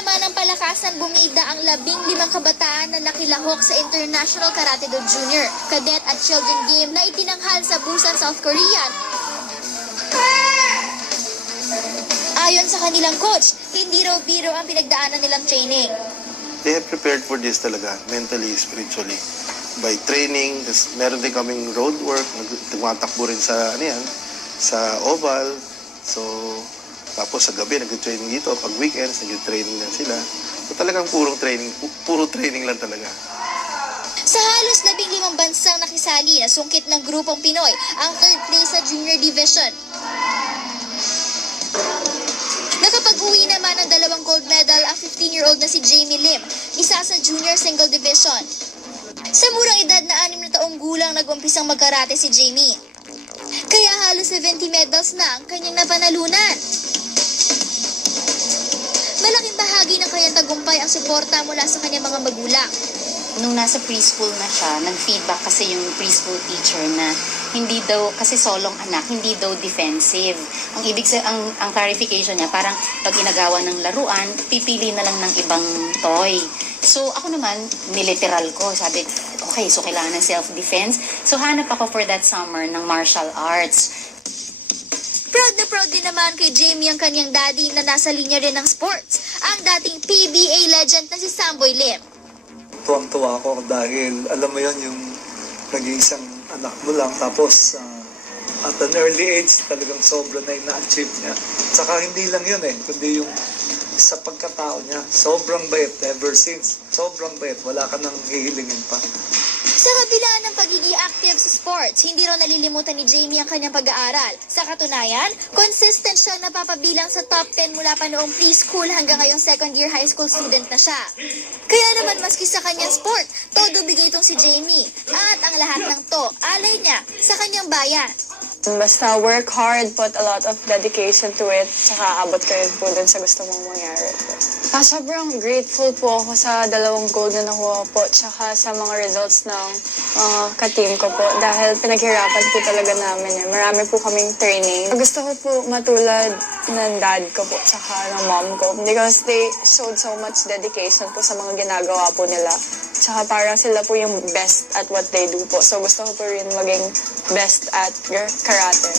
naman ng palakasan bumida ang 15 kabataan na nakilahok sa International Karate Do Junior, Cadet at Children Game na itinanghal sa Busan, South Korea. Ayon sa kanilang coach, hindi raw biro ang pinagdaanan nilang training. They have prepared for this talaga, mentally, spiritually. By training, meron din kaming road work, tumatakbo rin sa, sa oval. So, tapos sa gabi, nag-training dito. Pag weekends, nag-training lang sila. So, talagang puro training lang talaga. Sa halos 15 bansang nakisali na sungkit ng grupong Pinoy, ang third place sa Junior Division. Nakapag-uwi naman ng 2 gold medal ang 15-year-old na si Jamie Lim, isa sa Junior Single Division. Sa murang edad na 6 na taong gulang nag-umpisang magkarate si Jamie. Kaya halos 70 medals na ang kanyang napanalunan. Malaking bahagi ng kanyang tagumpay ang suporta mula sa kanyang mga magulang. Nung nasa preschool na siya, nag-feedback kasi yung preschool teacher na hindi daw, kasi solong anak, hindi daw defensive. Ang clarification niya, parang pag ginagawa ng laruan, pipili na lang ng ibang toy. So ako naman, niliteral ko. Sabi, okay, so kailangan ng self-defense. So hanap ako for that summer ng martial arts. Proud na proud din naman kay Jamie ang kanyang daddy na nasa linya rin ng sports, ang dating PBA legend na si Samboy Lim. Tuwang-tuwa ako dahil alam mo yon yung nag-iisang anak mo lang tapos at an early age talagang sobra na ina-achieve niya. Saka hindi lang yun kundi yung sa pagkatao niya, sobrang bait ever since. Sobrang bait, wala ka nang hihilingin pa. Sa kabila ng pagiging active sa sports, hindi raw nalilimutan ni Jamie ang kanyang pag-aaral. Sa katunayan, consistent siyang napapabilang sa top 10 mula pa noong preschool hanggang ngayong second year high school student na siya. Kaya naman maski sa kanyang sport, todo bigay itong si Jamie. At ang lahat ng to, alay niya sa kanyang bayan. Basta work hard, put a lot of dedication to it, tsaka abot ka rin po dun sa gusto mong mangyari po. Sobrang grateful po ako sa 2 gold na nakuha po, tsaka sa mga results ng ka-team ko po, dahil pinaghirapan po talaga namin. Marami po kaming training. Gusto ko po matulad ng dad ko po, tsaka ng mom ko, because they showed so much dedication po sa mga ginagawa po nila. Tsaka parang sila po yung best at what they do po. So gusto ko po rin maging best at karate.